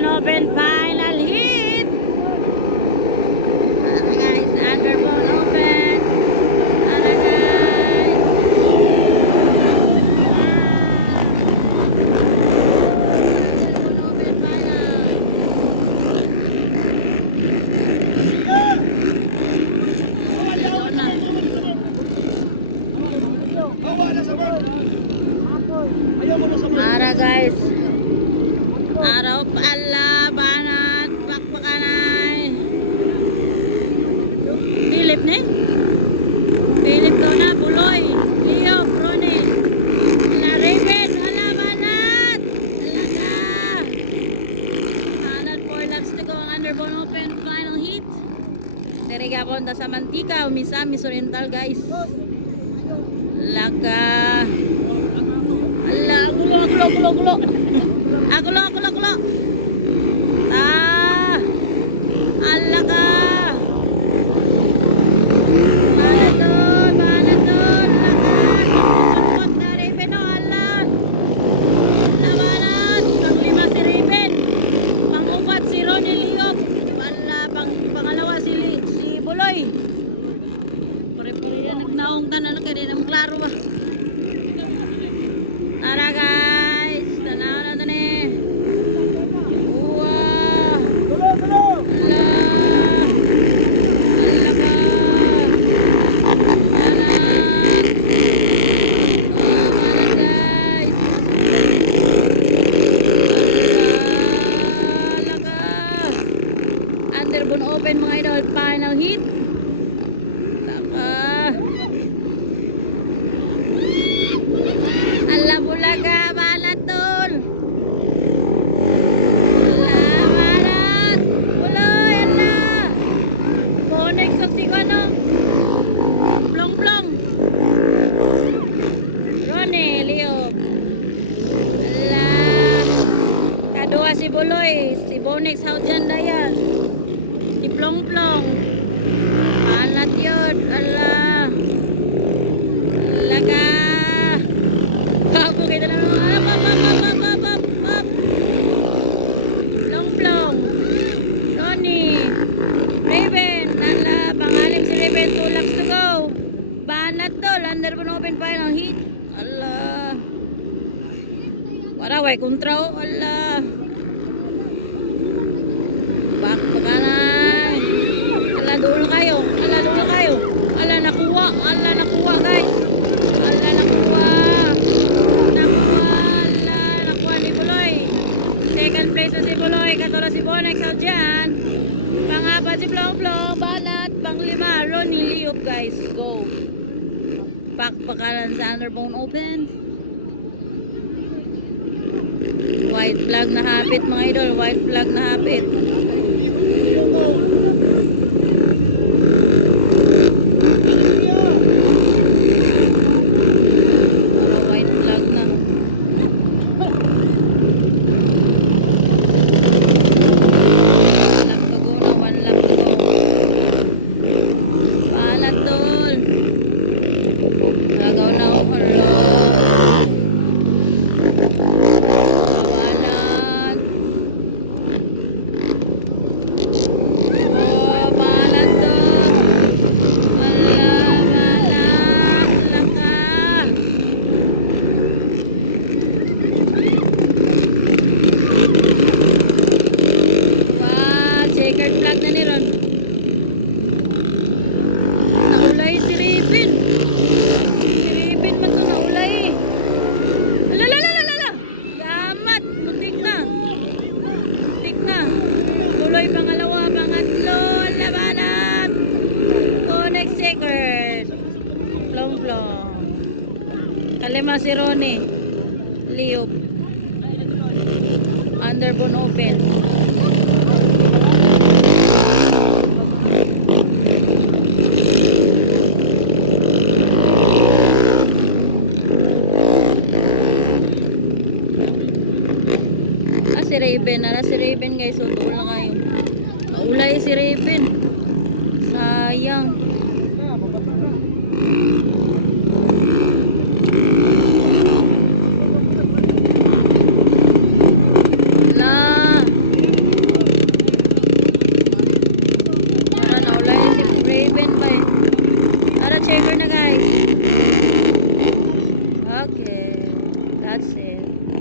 Underbone Open final hit. Tara guys, Underbone Open. Tara guys. Underbone Open final. Tara guys. Araw pala, banat, pakpakanay. Philip ni? Philip daw na, Buloy. Leo, Bruni. Na Raven, wala banat. Talaga. Banat, 4 laps to go ang Underbone Open final heat. Diriga po sa Mantika, Misamis Oriental guys. Laka. Ala, gulo. Gulo. Ala ka. Banat doon. Laka. Na Raven o, ala. Ala banat. Pang-5 si Raven. Pang-4 si Ronnie Liop. Ala, pangalawa si Buloy. Pare-pare yan, nagnaong tanan na kaya din klaro ba. Tara guys, tanaw na ito ni. Wow. Ala. Ala ka. Ala. Guys. Ala ka. Underbone Open mga idol, final hit. Ala bulaga, banat tol. Ala banat. Buloy, ala. Bonex of si ano. Plong. Rone, Leo. Ala. Kadua si Buloy, si Bonex Haujan Dayan. Si Plong. Banat yun, ala. Ala ka. Kapo kita lang. Up. Plong. Ronnie. Raven. Ala, pangalim si Raven. 2 laps to go. Banat tol. Underbone Open final heat. Ala. Waraway kontra o. Ala. Back pa kanay. Ala, dulo kayo. Ala, nakuha guys. Ala, nakuha ni Buloy. Second place na si Buloy. Katula si Bonex out dyan. Pang-4 si Plong. Banat. Pang-5 Ronnie Liop guys. Go. Pakpakalan sa Underbone Open. White flag na hapit mga idol. White flag na hapit. Checkered flag na ni Ron. Naulay si Raven. Si Raven man ito naulay. Alala. Yamat. Mutik na. Tuloy pangalawa, pangatlo. Labanat. Connect checkered. Plong. Kalima si Ronnie Liop. Underbone Open. Si Raven, si Raven guys, utol na kayo. Naulay si Raven. Sayang.